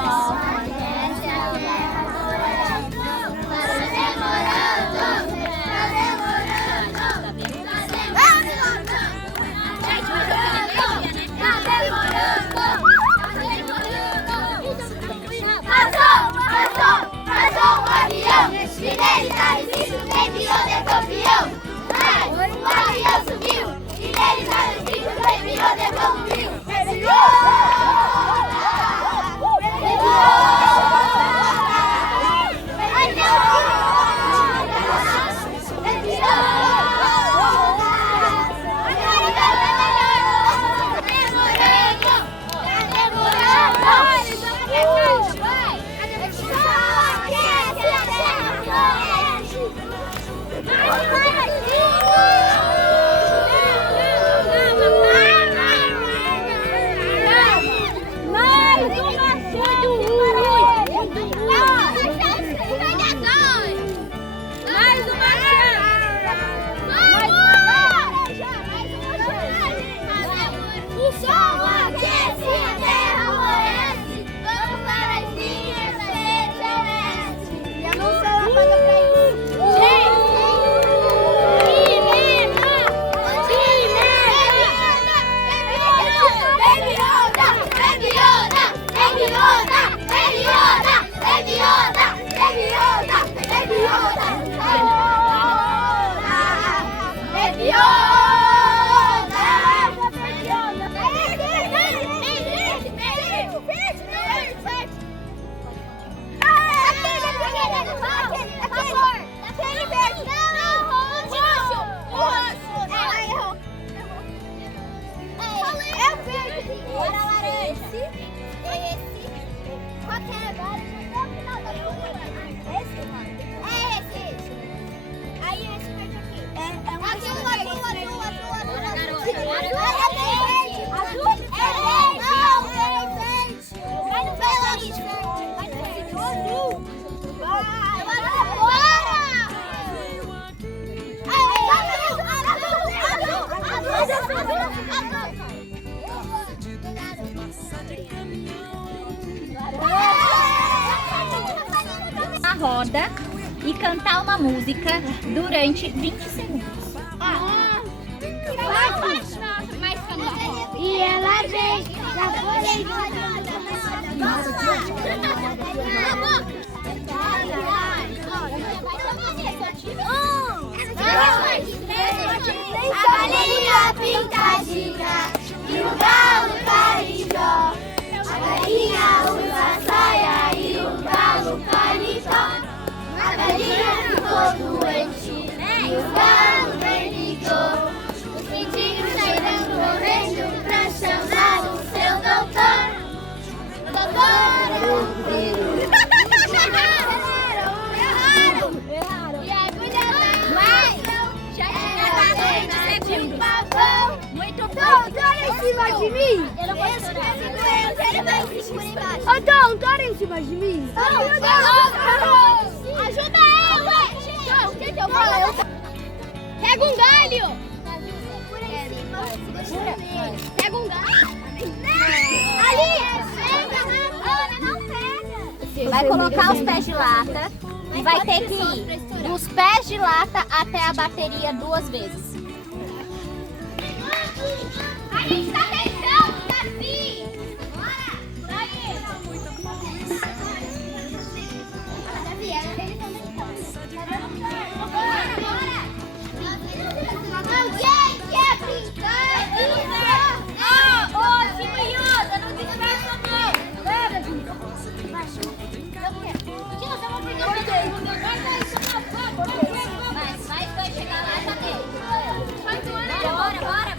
sol aquece a terra morando, tá demorando, tá demorando, tá demorando. Passou um avião, e nele tá escrito quem virou decampeão. O avião subiu, e nele tá escrito quem virou decampeão. A roda e cantar uma música durante 20 segundos. E ela vem da a galinha pintadinha e o galo carijó. A galinha usa saia e o galo paletó. A galinha ficou doente e o galo verdigou. Os pintinhos saíram correndo pra chamar o seu doutor. Doutor! Erraram! E aí, mulher, mas já tinha bastante de pavão. Muito bom! Doutor em cima de mim! Eu não posso chorar. Eu quero mais por embaixo. Ô, doutor em cima de mim! Ajuda ela! O que eu falo? Pega um galho! Pega um galho! Ali! Não pega! Vai colocar os pés de lata e vai ter que ir dos pés de lata até a bateria 2 vezes. A gente tá tentando, Davi! Bora! Daí! Davi, eles estão tentando. Bora! Alguém quer brincar? Ô, Similhosa, não dispersa não! Vai, vai chegar lá e cadê? Bora!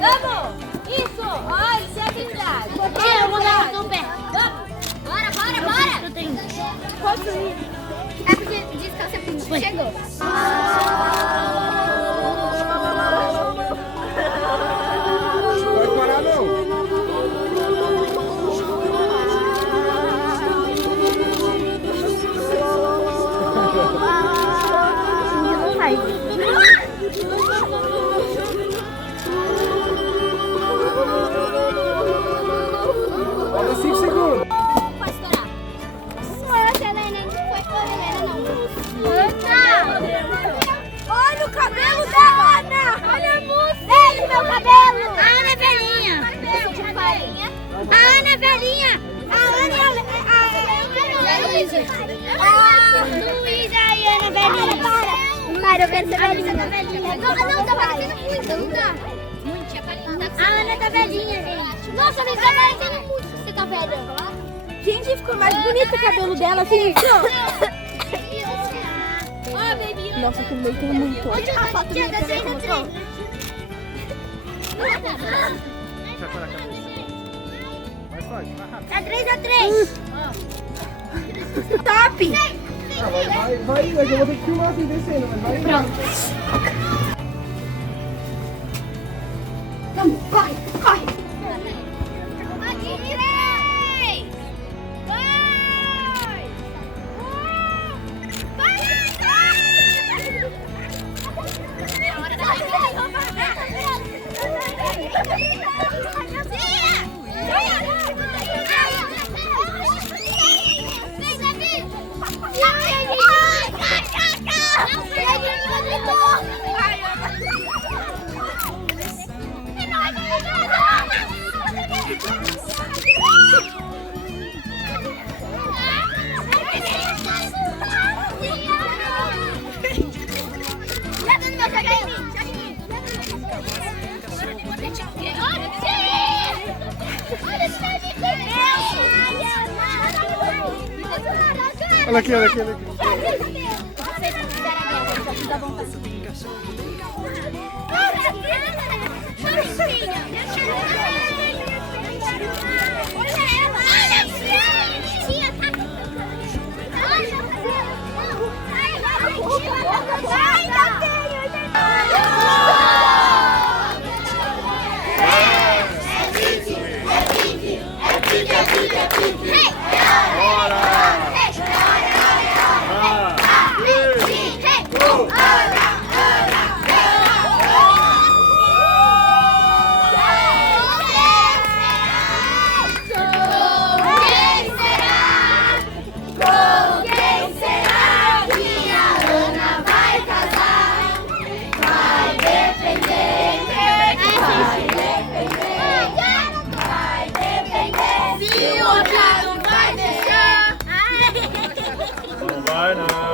Vamos! Isso! Olha, isso é atividade. Tira, eu vou dar no pé. Vamos! Bora! Posso ir? É porque descansa aqui. Chegou. Vai parar não? Não vai. Falta 5 segundos. A Ana Velhinha. A Ana Luísa. A Luísa e a Ana Velhinha. Para, eu quero ser velhinha. Não, tá parecendo muito, não tá? A Ana tá velhinha, gente. Nossa, Luísa, tá parecendo muito. Você tá velha. Gente, ficou mais bonito o cabelo dela, assim. Nossa, que meio tem muito. Onde a foto minha da cena 3? Vai rápido. É 3x3. Top! Vai, eu vou ter que filmar assim descendo, mas vai. Pronto. Vamos, corre, corre. Aqui, 3. 2. 1. Vai! É hora da Olha aqui, olha aqui, olha aqui. Vai não.